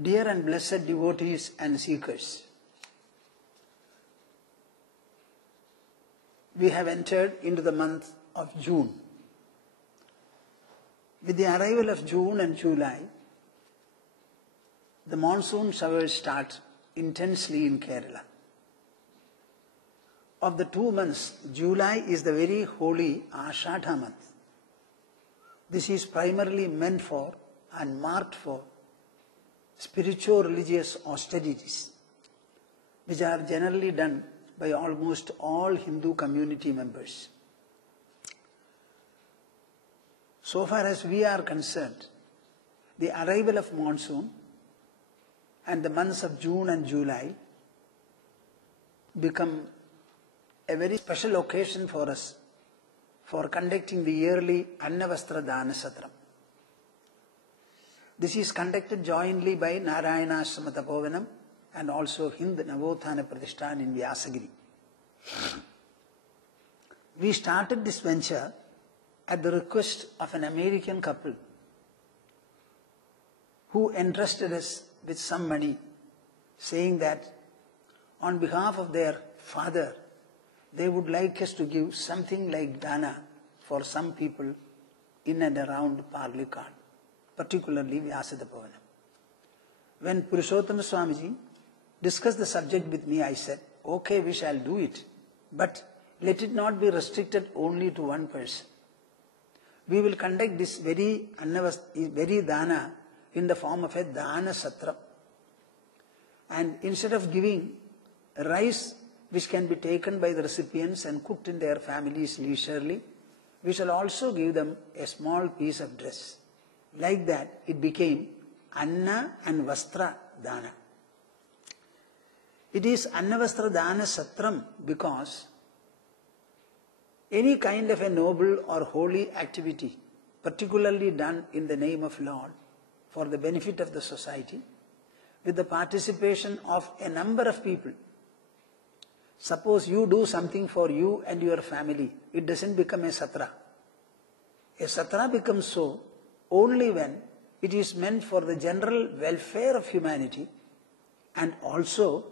Dear and blessed devotees and seekers, we have entered into the month of June. With the arrival of June and July, the monsoon showers start intensely in Kerala. Of the 2 months, July is the very holy Ashadha month. This is primarily meant for and marked for spiritual religious austerities, which are generally done by almost all Hindu community members. So far as we are concerned, the arrival of monsoon and the months of June and July become a very special occasion for us for conducting the yearly Vastra Daana Satram. This is conducted jointly by Narayana Ashrama Tapovanam and also Hind Navothana Pratishthan in Vyasagiri. We started this venture at the request of an American couple who entrusted us with some money, saying that on behalf of their father, they would like us to give something like Daana for some people in and around Parlikan, particularly Vyasadapavanam. When Purushottama Swamiji discussed the subject with me, I said, okay, we shall do it, but let it not be restricted only to one person. We will conduct this very Daana in the form of a Daana Satram. And instead of giving rice which can be taken by the recipients and cooked in their families leisurely, we shall also give them a small piece of dress. Like that, it became Anna and Vastra Daana. It is Anna Vastra Daana Satram because any kind of a noble or holy activity, particularly done in the name of Lord, for the benefit of the society, with the participation of a number of people. Suppose you do something for you and your family, it doesn't become a satra. A satra becomes so only when it is meant for the general welfare of humanity and also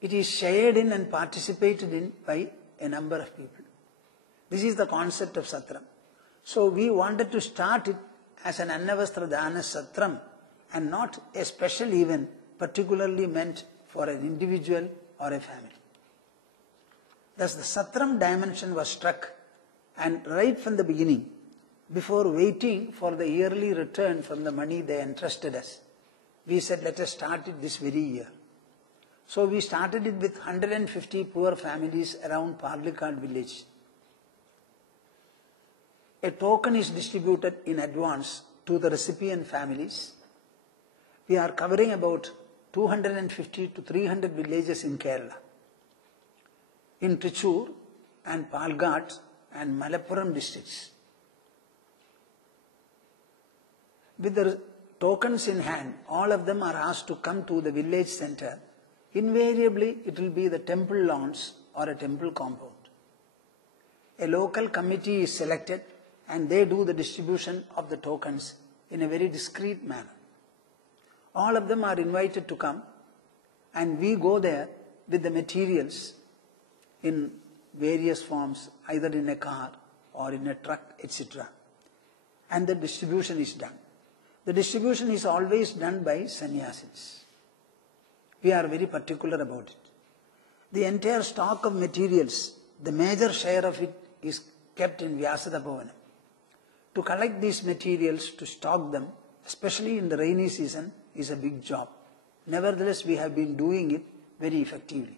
it is shared in and participated in by a number of people. This is the concept of Satram. So we wanted to start it as an Annavastra Dana Satram and not a special event particularly meant for an individual or a family. Thus the Satram dimension was struck, and right from the beginning, before waiting for the yearly return from the money they entrusted us, we said, let us start it this very year. So we started it with 150 poor families around Parlikad village. A token is distributed in advance to the recipient families. We are covering about 250 to 300 villages in Kerala. In Trichur and Palghat and Malappuram districts. With the tokens in hand, all of them are asked to come to the village center. Invariably, it will be the temple lawns or a temple compound. A local committee is selected and they do the distribution of the tokens in a very discreet manner. All of them are invited to come and we go there with the materials in various forms, either in a car or in a truck, etc. And the distribution is done. The distribution is always done by sannyasis. We are very particular about it. The entire stock of materials, the major share of it is kept in Vyasadapavanam. To collect these materials, to stock them, especially in the rainy season, is a big job. Nevertheless, we have been doing it very effectively.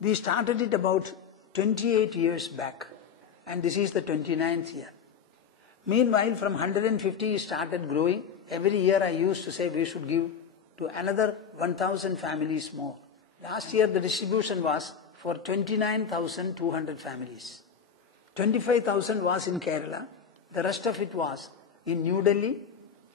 We started it about 28 years back, and this is the 29th year. Meanwhile, from 150 it started growing. Every year I used to say we should give to another 1,000 families more. Last year the distribution was for 29,200 families. 25,000 was in Kerala. The rest of it was in New Delhi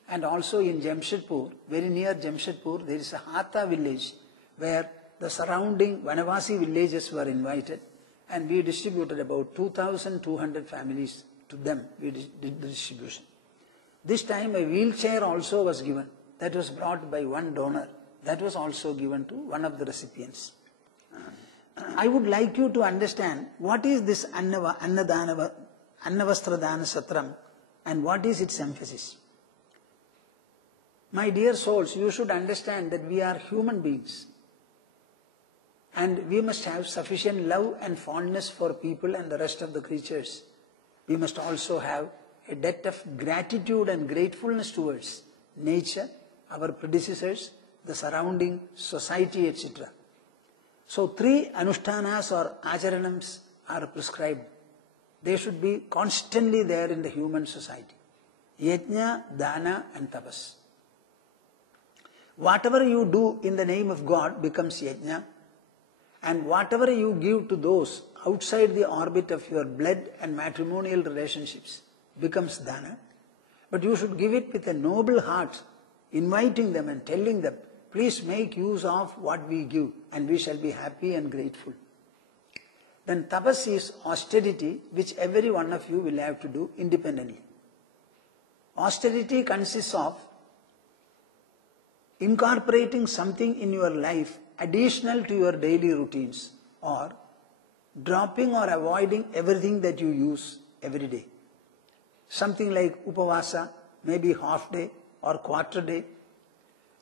and also in Jamshedpur. Very near Jamshedpur there is a Hatha village where the surrounding Vanavasi villages were invited and we distributed about 2,200 families to them. We did the distribution. This time a wheelchair also was given. That was brought by one donor. That was also given to one of the recipients. I would like you to understand what is this Vastra Dana Satram and what is its emphasis. My dear souls, you should understand that we are human beings. And we must have sufficient love and fondness for people and the rest of the creatures. We must also have a debt of gratitude and gratefulness towards nature, our predecessors, the surrounding society, etc. So 3 anushtanas or acharanams are prescribed. They should be constantly there in the human society. Yajna, Dana and Tapas. Whatever you do in the name of God becomes yajna, and whatever you give to those outside the orbit of your blood and matrimonial relationships becomes dana. But you should give it with a noble heart, inviting them and telling them, please make use of what we give and we shall be happy and grateful. Then tapas is austerity, which every one of you will have to do independently. Austerity consists of incorporating something in your life additional to your daily routines, or dropping or avoiding everything that you use every day. Something like upavasa, maybe half day or quarter day,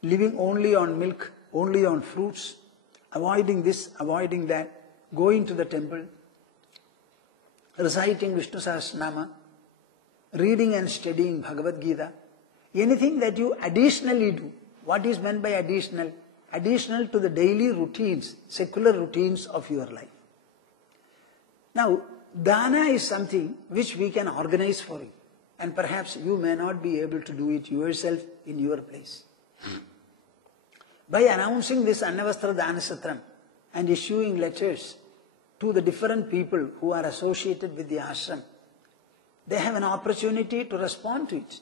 living only on milk, only on fruits, avoiding this, avoiding that, going to the temple, reciting Vishnu Sahasranama, reading and studying Bhagavad Gita, anything that you additionally do. What is meant by additional? Additional to the daily routines, secular routines of your life. Now, dana is something which we can organize for you, and perhaps you may not be able to do it yourself in your place. By announcing this Vastra Dana Satram and issuing letters to the different people who are associated with the ashram, they have an opportunity to respond to it.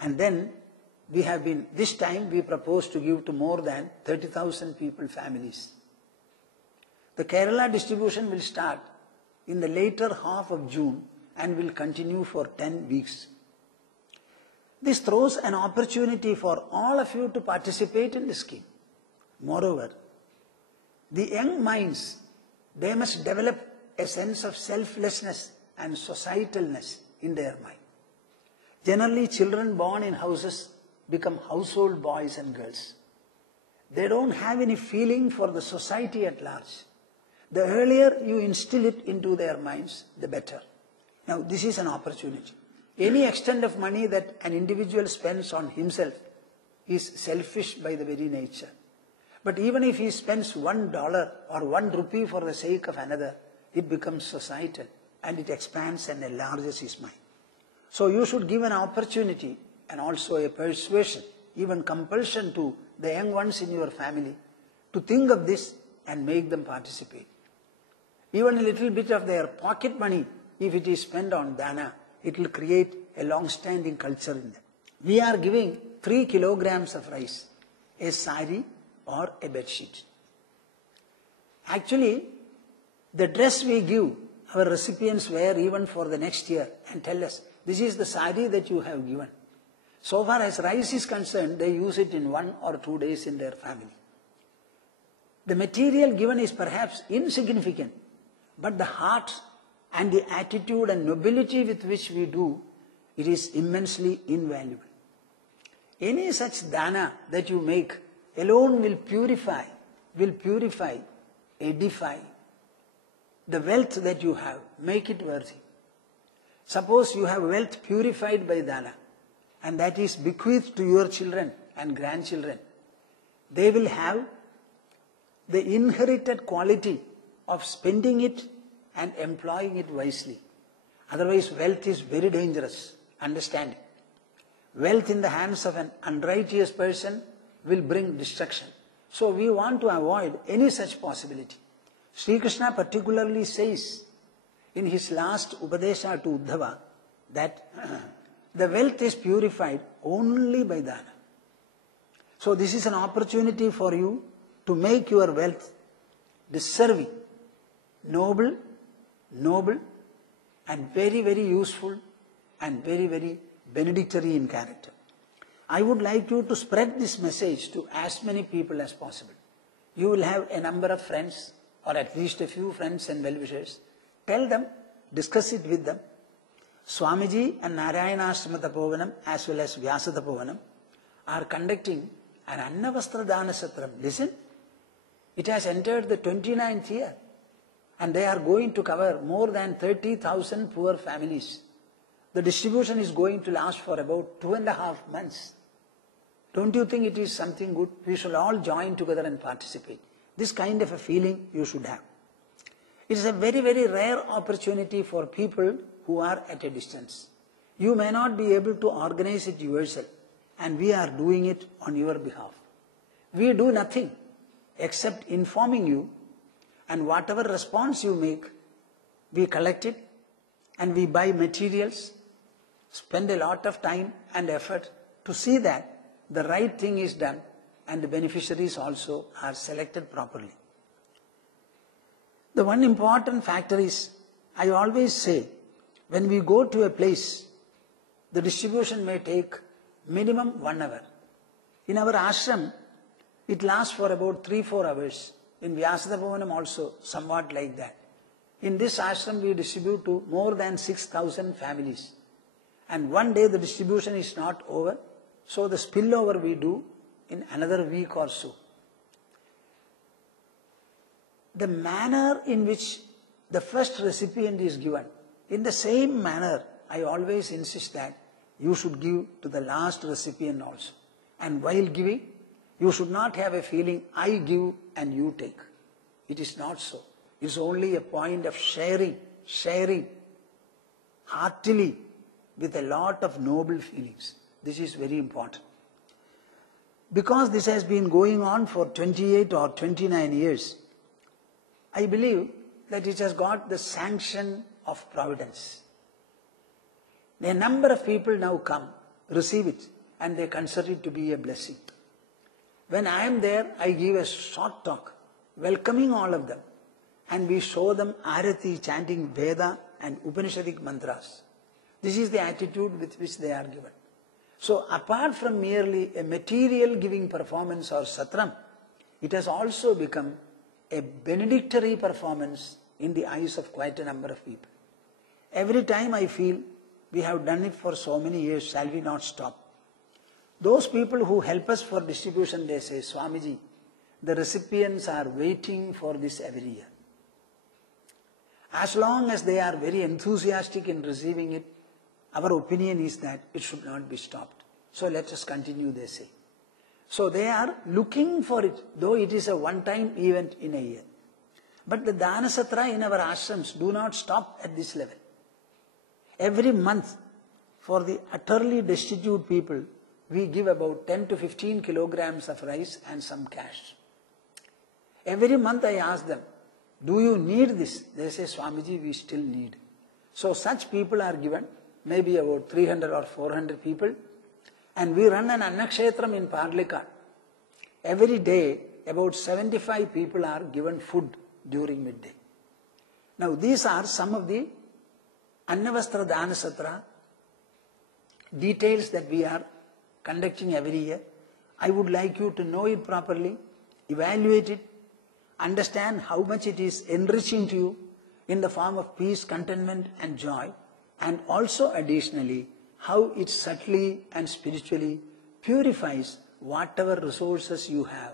And then this time we propose to give to more than 30,000 people, families. The Kerala distribution will start in the later half of June and will continue for 10 weeks. This throws an opportunity for all of you to participate in the scheme. Moreover, the young minds, they must develop a sense of selflessness and societalness in their mind. Generally, children born in houses become household boys and girls. They don't have any feeling for the society at large. The earlier you instill it into their minds, the better. Now, this is an opportunity. Any extent of money that an individual spends on himself is selfish by the very nature. But even if he spends $1 or 1 rupee for the sake of another, it becomes societal and it expands and enlarges his mind. So you should give an opportunity and also a persuasion, even compulsion to the young ones in your family to think of this and make them participate. Even a little bit of their pocket money, if it is spent on dana, it will create a long-standing culture in them. We are giving 3 kilograms of rice, a sari or a bedsheet. Actually, the dress we give, our recipients wear even for the next year and tell us, this is the sari that you have given. So far as rice is concerned, they use it in 1 or 2 days in their family. The material given is perhaps insignificant, but the heart and the attitude and nobility with which we do, it is immensely invaluable. Any such dana that you make alone will purify, edify the wealth that you have, make it worthy. Suppose you have wealth purified by dana, and that is bequeathed to your children and grandchildren. They will have the inherited quality of spending it and employing it wisely. Otherwise, wealth is very dangerous. Understand it. Wealth in the hands of an unrighteous person will bring destruction. So we want to avoid any such possibility. Sri Krishna particularly says in his last Upadesha to Uddhava that the wealth is purified only by dana. So this is an opportunity for you to make your wealth deserving, noble, and very, very useful and very, very benedictory in character. I would like you to spread this message to as many people as possible. You will have a number of friends, or at least a few friends and well-wishers. Tell them, discuss it with them. Swamiji and Narayana Tapovanam as well as Vyasa Tapovanam are conducting an Anna Vastra Daana Satram. Listen, it has entered the 29th year and they are going to cover more than 30,000 poor families. The distribution is going to last for about 2.5 months. Don't you think it is something good? We should all join together and participate. This kind of a feeling you should have. It is a very, very rare opportunity for people who are at a distance. You may not be able to organize it yourself, and we are doing it on your behalf. We do nothing except informing you, and whatever response you make, we collect it and we buy materials, spend a lot of time and effort to see that the right thing is done and the beneficiaries also are selected properly. The one important factor is, I always say, when we go to a place, the distribution may take minimum 1 hour. In our ashram, it lasts for about 3-4 hours. In Vyasadapavanam also, somewhat like that. In this ashram, we distribute to more than 6,000 families. And one day the distribution is not over, so the spillover we do in another week or so. The manner in which the first recipient is given, in the same manner, I always insist that you should give to the last recipient also. And while giving, you should not have a feeling, I give and you take. It is not so. It is only a point of sharing heartily with a lot of noble feelings. This is very important. Because this has been going on for 28 or 29 years, I believe that it has got the sanction of providence. A number of people now come, receive it, and they consider it to be a blessing. When I am there, I give a short talk, welcoming all of them, and we show them Arati chanting Veda and Upanishadic mantras. This is the attitude with which they are given. So apart from merely a material giving performance or Satram, it has also become a benedictory performance in the eyes of quite a number of people. Every time I feel we have done it for so many years, shall we not stop? Those people who help us for distribution, they say, Swamiji, the recipients are waiting for this every year. As long as they are very enthusiastic in receiving it, our opinion is that it should not be stopped. So let us continue, they say. So they are looking for it, though it is a one-time event in a year. But the Dana Satra in our ashrams do not stop at this level. Every month, for the utterly destitute people, we give about 10 to 15 kilograms of rice and some cash. Every month I ask them, do you need this? They say, Swamiji, we still need. So such people are given, maybe about 300 or 400 people. And we run an Annakshetram in Parlika. Every day, about 75 people are given food during midday. Now these are some of the Annavastra Dana Satra details that we are conducting every year. I would like you to know it properly, evaluate it, understand how much it is enriching to you in the form of peace, contentment and joy, and also additionally how it subtly and spiritually purifies whatever resources you have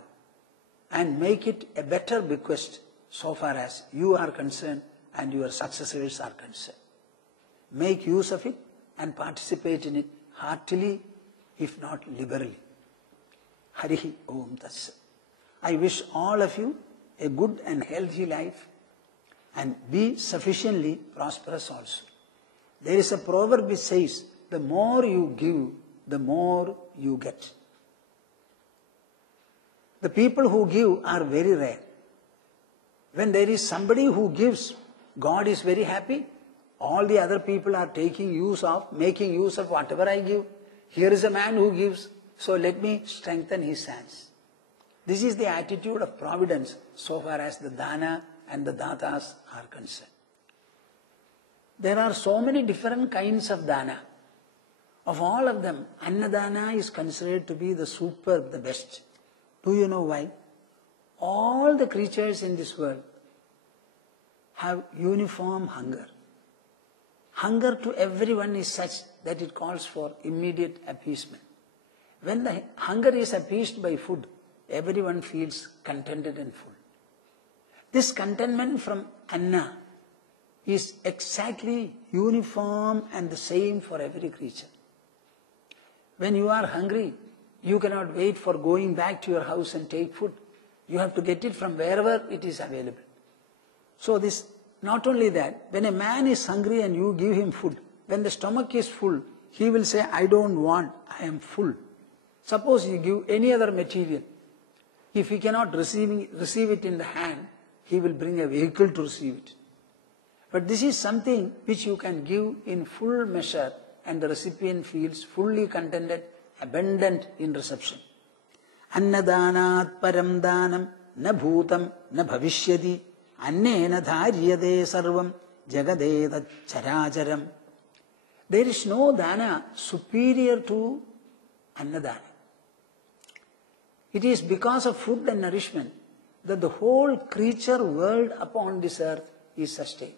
and make it a better bequest so far as you are concerned and your successors are concerned. Make use of it and participate in it heartily, if not liberally. Harihi Om Tatsat. I wish all of you a good and healthy life and be sufficiently prosperous also. There is a proverb which says, the more you give, the more you get. The people who give are very rare. When there is somebody who gives, God is very happy. All the other people are making use of whatever I give. Here is a man who gives, so let me strengthen his hands. This is the attitude of providence so far as the Dana and the Datas are concerned. There are so many different kinds of Dana. Of all of them, Annadana is considered to be the superb, the best. Do you know why? All the creatures in this world have uniform hunger. Hunger to everyone is such that it calls for immediate appeasement. When the hunger is appeased by food, everyone feels contented and full. This contentment from Anna is exactly uniform and the same for every creature. When you are hungry, you cannot wait for going back to your house and take food. You have to get it from wherever it is available. So this, not only that, when a man is hungry and you give him food, when the stomach is full, he will say, I don't want, I am full. Suppose you give any other material. If he cannot receive it in the hand, he will bring a vehicle to receive it. But this is something which you can give in full measure and the recipient feels fully contented, abundant in reception. Annadanat param danam na bhutam na bhavishyati annena dharyade sarvam jagadetat characharam. There is no dana superior to Annadana. It is because of food and nourishment that the whole creature world upon this earth is sustained.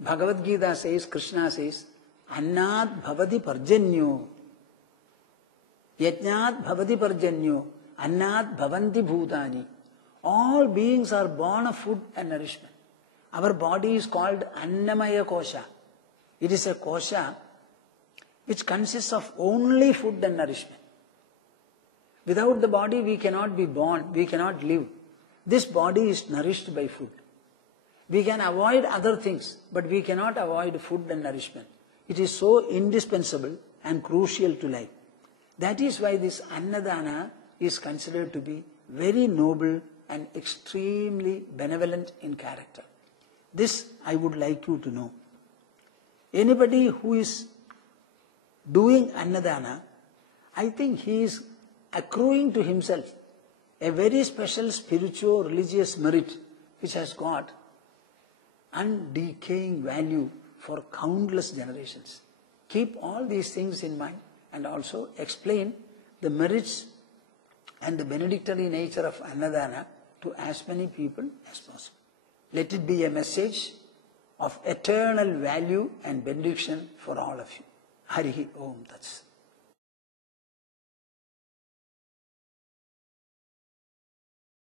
Bhagavad Gita says, Krishna says, Annat bhavati parjanyo, Yajnat bhavati parjanyo, Annat bhavanti bhutani. All beings are born of food and nourishment. Our body is called Annamaya Kosha. It is a kosha which consists of only food and nourishment. Without the body we cannot be born, we cannot live. This body is nourished by food. We can avoid other things, but we cannot avoid food and nourishment. It is so indispensable and crucial to life. That is why this Annadana is considered to be very noble and extremely benevolent in character. This I would like you to know. Anybody who is doing Annadana, I think he is accruing to himself a very special spiritual religious merit which has got undecaying value for countless generations. Keep all these things in mind and also explain the merits and the benedictory nature of Annadana to as many people as possible. Let it be a message of eternal value and benediction for all of you. Harihi Om Tats.